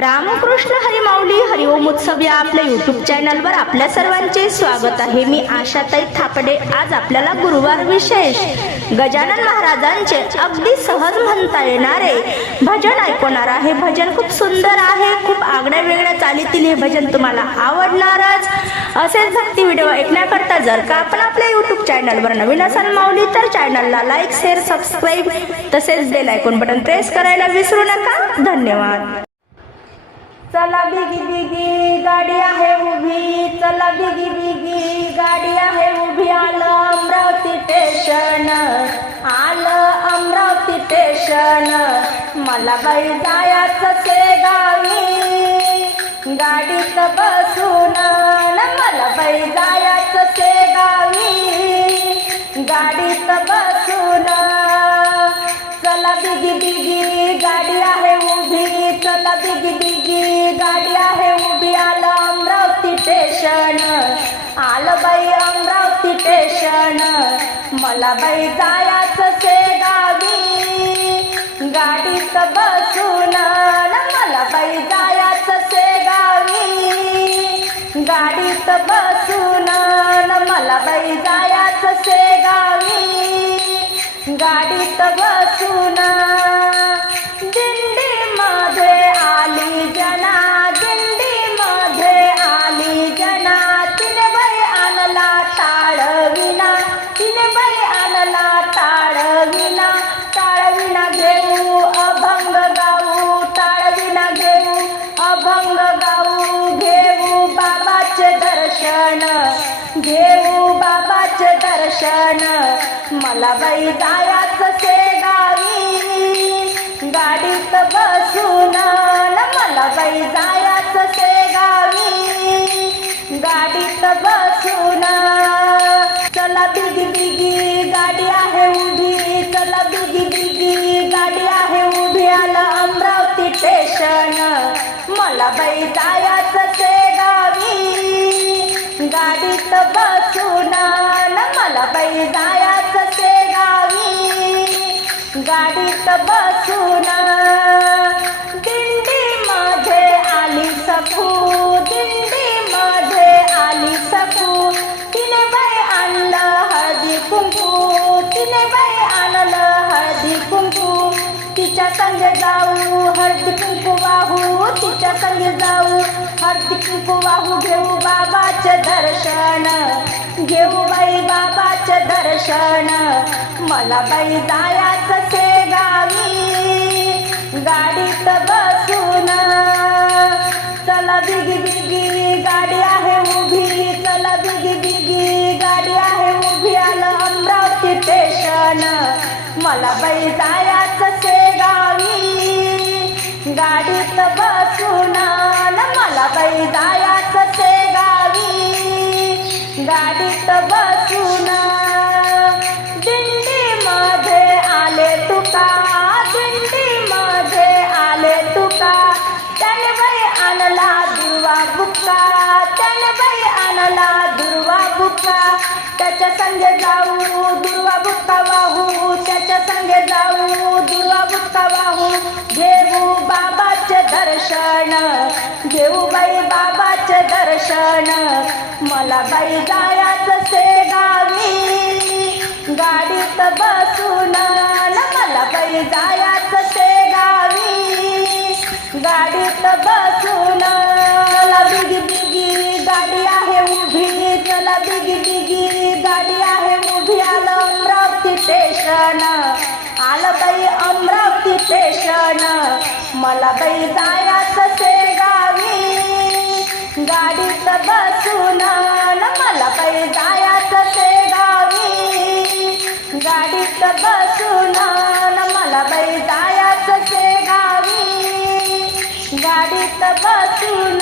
रामकृष्ण हरिमाऊली हरिओम उत्सव या आपल्या युट्यूब चॅनलवर आपल्या सर्वांचे स्वागत आहे. मी आशाताई थापडे. आज आपल्याला गुरुवार विशेष. गजानन महाराजांचे अगदी सहज म्हणता येणारे भजन ऐकवणार आहे. भजन खूप सुंदर आहे खूप आगड्या वेगळ्या चालीतील हे भजन तुम्हाला आवडणारच. असेच भक्ती व्हिडिओ ऐकण्याकरता जर का आपण आपल्या युट्यूब चॅनलवर नवीन असाल माऊली तर चॅनलला लाईक शेअर सबस्क्राईब तसेच बेल ऐकून बटन प्रेस करायला विसरू नका. धन्यवाद. चला बिगी बिगी गाडी आहे उभी. चला बिगी बिगी गाडी आहे उभी. आलं अमरावती स्टेशन आलं अमरावती स्टेशन मला बाई जायचं से गावी गाडीत बसून न मला बाई जायचं से गावी गाडीत बसून चला बिगी बिगी गाडी आहे उभी. चला बिगी बिगी गाडी आहे उभी आलं अमरावती स्टेशन आलं बाई अमरावती स्टेशन मला बाई जायाच से गावी. गाडीत बसून न मला बाई जायाच से गावी. गाडीत बसून न मला बाई जायाच से गावी. गाडीत बसून दिंडी दर्शन. घेऊ बाबाचे दर्शन. मला बाई से गावी. गाडीत बसून मला बाई से गावी. गाडीत बसून चला बिगी बिगी गाडी आहे उभी. चला बिगी बिगी गाडी आहे उभी. आलं अमरावती स्टेशन मला बाई गाडीत बसून न मला बाई जायचं से गावी. गाडीत बसून दिंडी मध्ये आली सखू दिंडी तिच्या संग जाऊ हळदी कुंकू वाहू तिच्या संग जाऊ. हळदी कुंकू वाहू घेऊ बाबाचे दर्शन. घेऊ बाई बाबाचे दर्शन. मला बाई जायचं से गावी गाडीत बसून. चला बिगी बिगी गाडी आहे उभी. चला बिगी बिगी गाडी आहे उभी. आलं अमरावती स्टेशन मला बाई जायचं से गावी गाडीत बसून मला बाई जायचं गावी गाडीत बस बुक्का त्याच्या संगे जाऊ दुर्वा बुक्का वाहू. त्याच्या संगे जाऊ दुर्वा बुक्का वाहू. घेऊ बाबाचे दर्शन घेऊ बाई बाबाचे दर्शन. मला बाई जायाच से गावी. गाडीत बसून मला बाई जायाच से गावी. गाडीत बसून स्टेशन आलं बाई अमरावती स्टेशन मला बाई जायचं से गावी गाडीत बसून मला बाई जायचं से गावी गाडीत बसून मला बाई जायचं से गावी गाडीत बसून